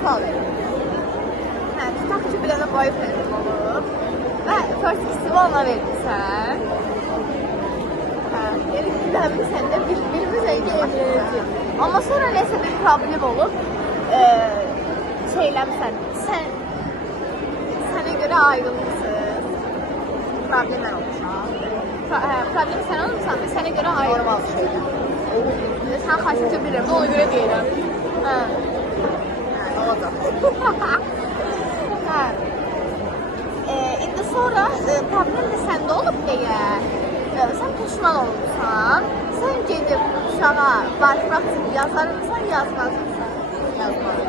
sual verir. Hə, tutaq ki, bir dənə boyfriendin olub və first kiss-i ona verirsən. Hə, yəni bilmirsən də, bilmirsən ki, evlənəcək. Amma sonra nəsə bir problem olub, şeyləmsən, sənə görə ayrılmışsın. Problem mən olmuşam. Problem sən olmuşsan və sənə görə Normal şeydir. Sən xaçıca bilirəm, ona görə deyirəm. Hə. Olacaq. Hə. İndi sonra problem də səndə olub deyə, sən peşman olmuşsan, sən gedib uşağa barışmaq üçün yazarımsan, yazmazımsan? Yazmazım.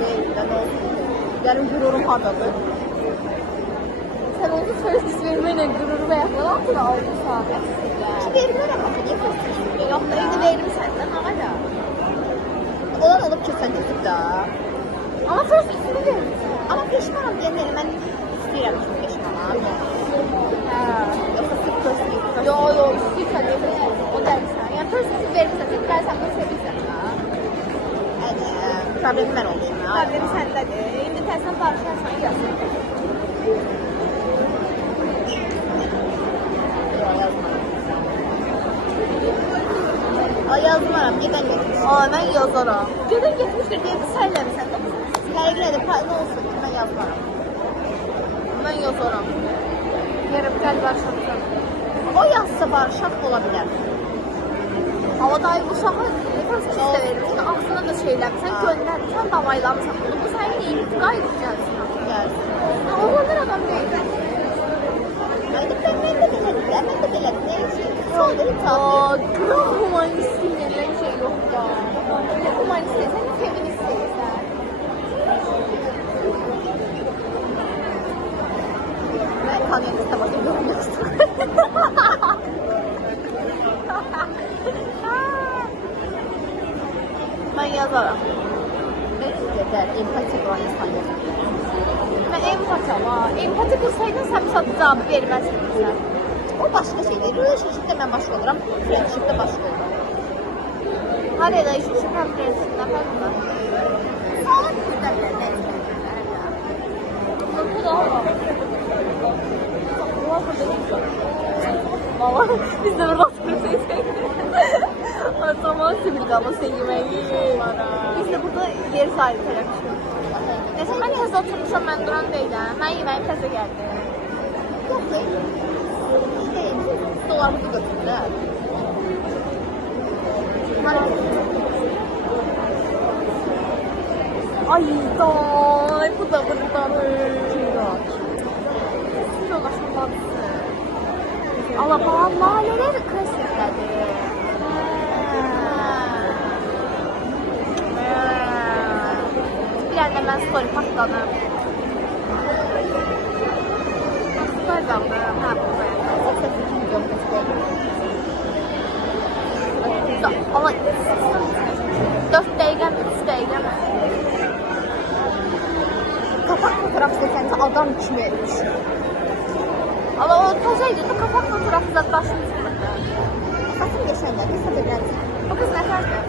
Deyil də, nə olsun? Gəlim qururum hardadır. Sən onu first verməklə qüruru və yaxları altına almışsan. Ki, verirəm axı, niyə first verirəm? Yox da, indi verirsən də, nə qədər? Olan olub ki, sən kesib də. Amma first ikisini verirsən. Amma peşmanam deyən mən istəyirəm ki, peşmanam. Hə. Yoxsa sırf first verirəm. Yox, lütfen verirsən, o dərsən. Yəni first ikisini verirsən, sən sən bunu sevirsən də. Problemi mən olmuşum. Problemi səndədir. İndi təzdən barışarsan, yazın. Yazmaram, gedən getmiş. Mən yazaram. Gedən getmişdir, deyəndə sən eləmirsən. Həqiqətlə də nə olsun ki, mən yazmaram. Mən yazaram. Yerəm, gəl barışarsan. O yazsa barışaq ola bilər. Amma dayı uşağı first kiss də verirsən, ağzına da şeyləmirsən, göndərirsən, davaylamırsan bunu. Bu sənin neyini qayıdıb gəlsin. Gəlsin. Oğlanlar adam deyil. Mən də belədir. Nə şey? Sonda heç cavab verir. Qram humanist deyilən şey yox da. Nə humanist deyilsən, nə feminist deyilsən. Mən tanıyan kitabada görmüşdüm. Mən yazaram. Mən qədər empati quran insan yoxdur. Mən empati ama. Empati qursaydın sən misal cavabı verməzdin. O başqa şeydir. Relationship-də mən başqa oluram, friendship-də başqa oluram. Hər relationship həm friendship-də fərqli. Sağlam bir də Bu da var. Valla biz de burada oturuyoruz. Zaman sivil ama sevmeyi. Biz de burada yer sahibi telemişiz. Neyse ben təzə oturmuşam, mən duran deyiləm. Mən yeməyim təzə gəldi. Yox, deyil. Dolarımızı götürdülər. Ay day, bu da buradadır. Yollaşmalısı. Alabama mahalleler klasiklədir. Bir əldə mən story patladım. Story qaldım. Hə, bu da. 82 milyon təsdiq. Ama 4 dəqiqəm, 3 dəqiqəm. Kapak fotoğraf çəkəndə adam kimi düşür. Ama o təzə idi, kapak fotoğrafı zat başını çıxırdı. Xatım geçəndə, qısa bir rəncə. O qız nə tərdir?